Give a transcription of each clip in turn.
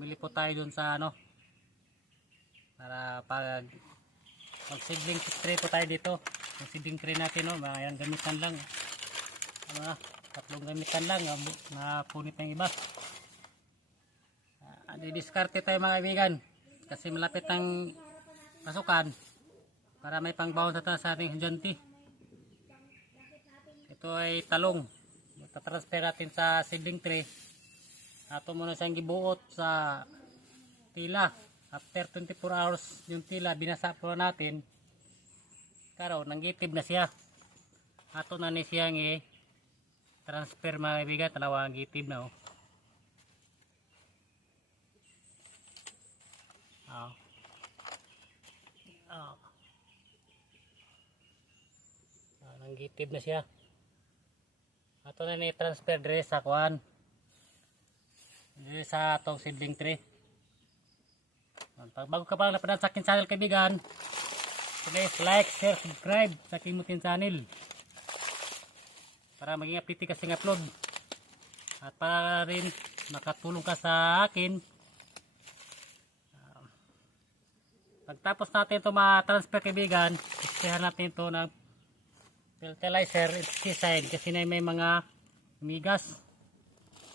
bumili po tayo dun sa ano, para pag seedling tray po tayo dito. Yung seedling tray natin, no, mga gamitan lang, ano, tatlong gamitan lang, na punit ng iba. Didiskarte tayo mga kaibigan kasi malapit ang pasukan para may pangbawon sa ating estudyante. Ito ay talong, tatransfer natin sa seedling tray. Ato muna siyang gibuot sa tila. After 24 hours yung tila binasa po natin, karon nanggitib na siya. Ato na ni siyang transfer mga kaibigan, dalawang gitib na. Nanggitib na siya. Ato na ni transfer dire sa kuan, dire sa atong seedling tray. Pag bago ka pa lang napadaan sa akin channel kaibigan, please like, share, subscribe sa aking mutin channel para maging update ka sa upload at para rin makatulong ka sa akin. Pagtapos natin ito ma-transfer kaibigan, ispihan natin ito ng fertilizer insecticide kasi na may mga migas.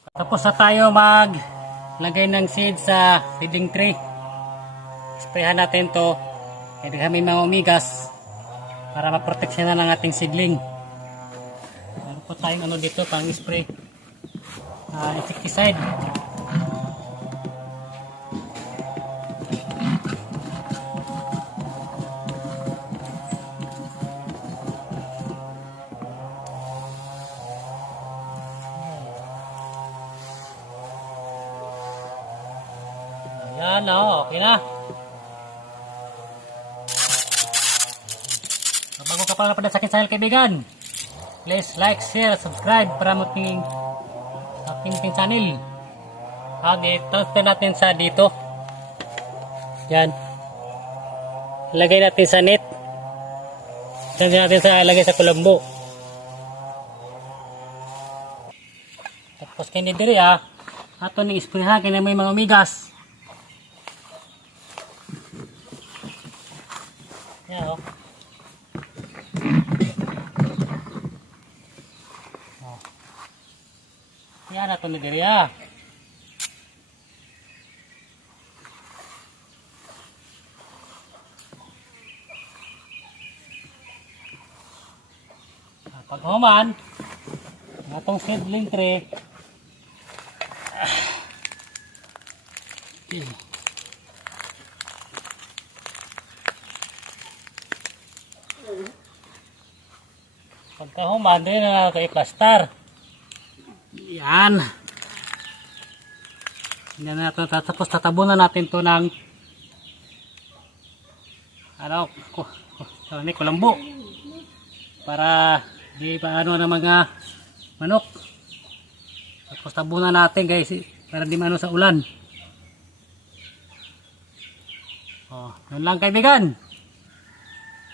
Tapos na tayo maglagay ng seed sa seedling tray. Sprayan natin to kasi kami mga umigas para maproteksyon na ng ating seedling. Meron po tayong ano dito pang spray insecticide. Yan o, okay na. Bago ka pa napadaan sa akin channel kaibigan, please like, share, subscribe para mating aking channel. Transfer natin sa dito. Yan. Lagay natin sa net. Transfer natin sa lagay sa kulambo. Tapos kini diri ato ni isprehan kaya may mga umigas. Yan o. Yan na ito na diri pag human atong seedling tray pagkahuman din na kay plaster. Yan. Yan natin, tapos tatabunan natin to ng ano, kulambo para di pa ano ng mga manok. Tapos tabunan natin guys para di maano sa ulan. Yun lang kaibigan.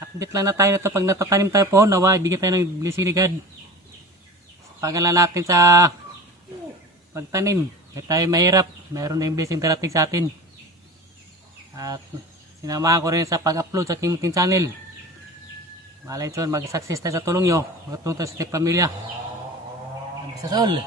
Update lang na tayo nito pag natatanim tayo po, nawa ibigay tayo ng blessing ni God. Pagalan natin sa pagtanim, kaya tayo mahirap, mayroon na yung blessing darating sa atin. At sinamahan ko rin sa pag-upload sa aking mutin channel. Malay ito, mag-success tayo sa tulong nyo, magtulong tayo sa ating pamilya. Sa all.